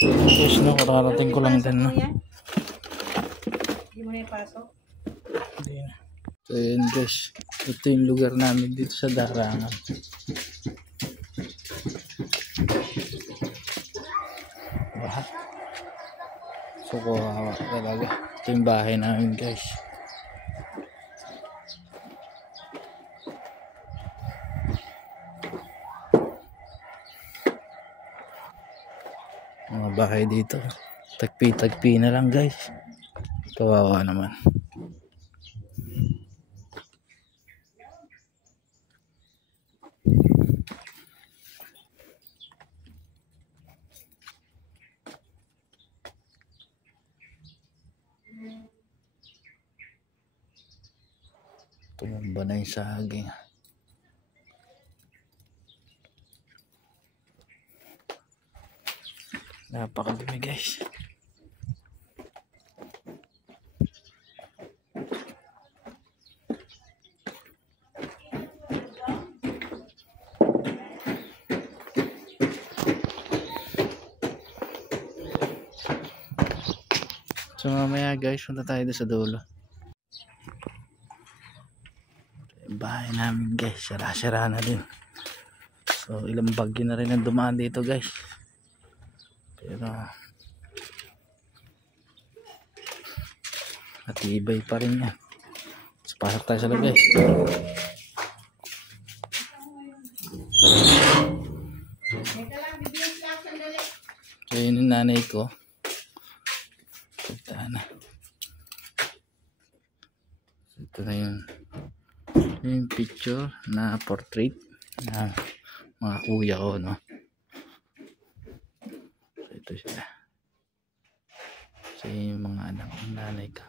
Guys, no, kararating ko lang din, no. Hindi mo na ipasok? Hindi na. So yun guys, ito yung lugar namin dito sa Darangan. Baha. So kawawa talaga. Ito yung bahay namin guys. Mga bahay dito, tagpi-tagpi na lang guys. Kawawa naman. Tumumba na yung saging. Napakadumi guys. So mamaya guys, punta tayo doon sa dulo. Bahay namin guys, sira-sira na din. So ilang bagyo na rin ang dumaan dito guys. Pero matibay pa rin yan. So pasok tayo sa loob guys. So yun yung nanay ko. Punta na. So, ito na yung picture na portrait na mga kuya ko, no. So ito siya. So yung mga anak ng nanay ko.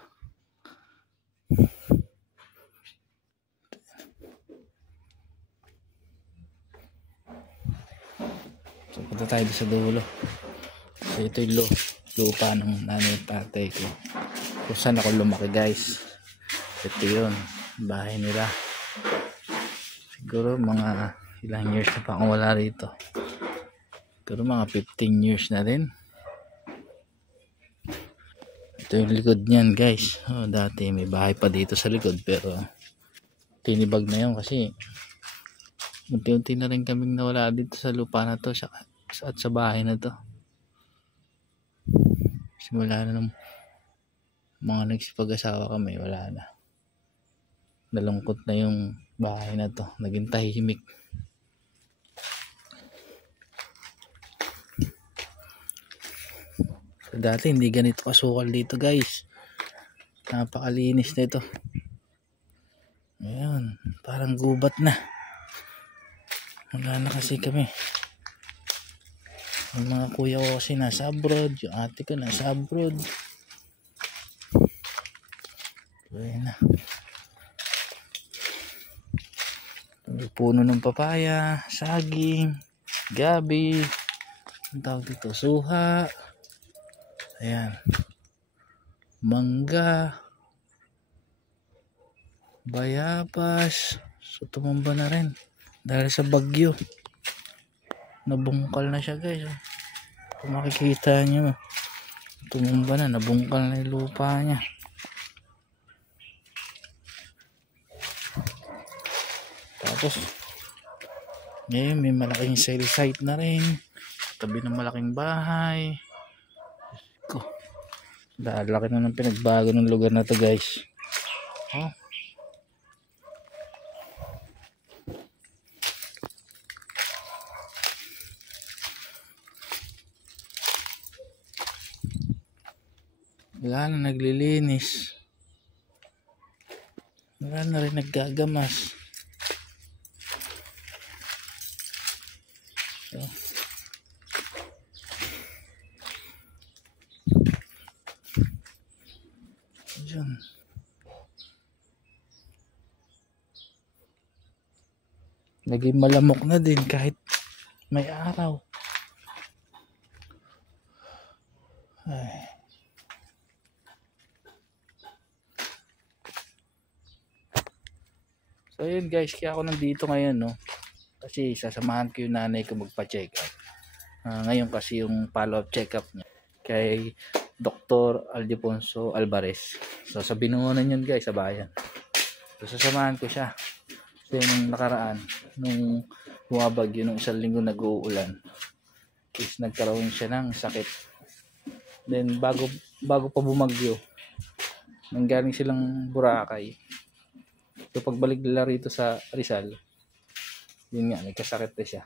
So punta tayo sa dulo. So ito yung lupa ng nanay at tatay ko. Kung saan ako lumaki guys. Ito yun, bahay nila. Siguro mga ilang years na pa akong wala rito. Siguro mga 15 years na rin. Ito yung likod niyan guys. Dati may bahay pa dito sa likod pero tinibag na yun kasi unti-unti na rin kaming nawala dito sa lupa na to at sa bahay na to. Simula na ng mga nagsipag-asawa kami, wala na. Nalungkot na yung bahay na to, naging tahimik. So, dati hindi ganito kasukal dito guys. Napakalinis na ito. Ayan, parang gubat na. Wala na kasi kami. Yung mga kuya ko kasi nasa abroad, yung ate ko nasa abroad. Ayan na. May puno ng papaya, saging, gabi, ang tawag dito, suha. Ayan. Mangga. Bayabas. So tumumba na rin dahil sa bagyo. Nabungkal na siya guys. Kung makikita nyo, tumumba na, nabungkal na yung lupa niya. Tapos ngayon may malaking cell site na rin, tabi ng malaking bahay. Laki na ng pinagbago ng lugar na to guys. Wala na naglilinis. Wala na rin naggagamas. So, yun. Naging malamok na din kahit may araw. Ay. So yun guys, kaya ako nandito ngayon, no. Kasi sasamahan ko yung nanay ko magpa-check up. Ngayon kasi yung follow-up check-up niya kay Dr. Aldefonso Alvarez. So sa Binungonan yun guys, sa bayan. So sasamahan ko siya. So nung nakaraan, nung bumabagyo, nung isang linggo nag-uulan, is nagkaroon siya ng sakit. Then bago pa bumagyo, nanggaling silang Boracay. So pagbalik nila rito sa Rizal, yun nga, nagkasakit na siya.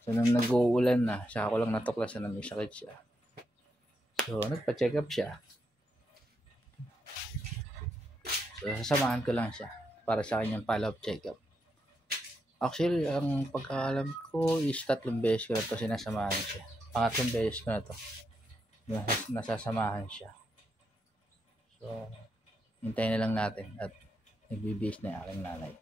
So nung nag-uulan na, saka ko lang natuklasan na may sakit siya. So nagpa-check up siya. So sasamahan ko lang siya para sa kanyang follow-up check-up. Actually, ang pagkakalam ko is 3 beses ko na to sinasamahan siya. Pangatlong beses ko na to nasasamahan siya. So hintayin na lang natin at nagbibihis na yung aking nanay.